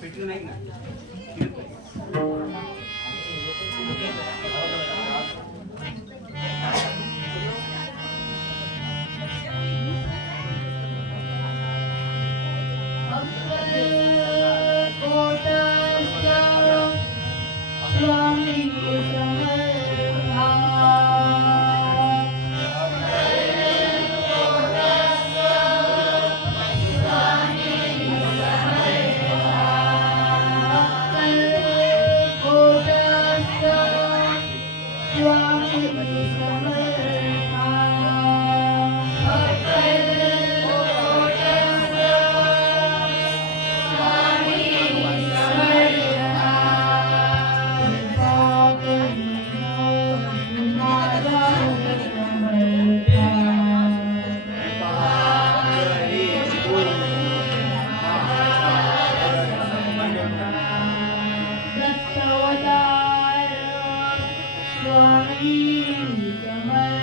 पेटलं नाही. ना Amen.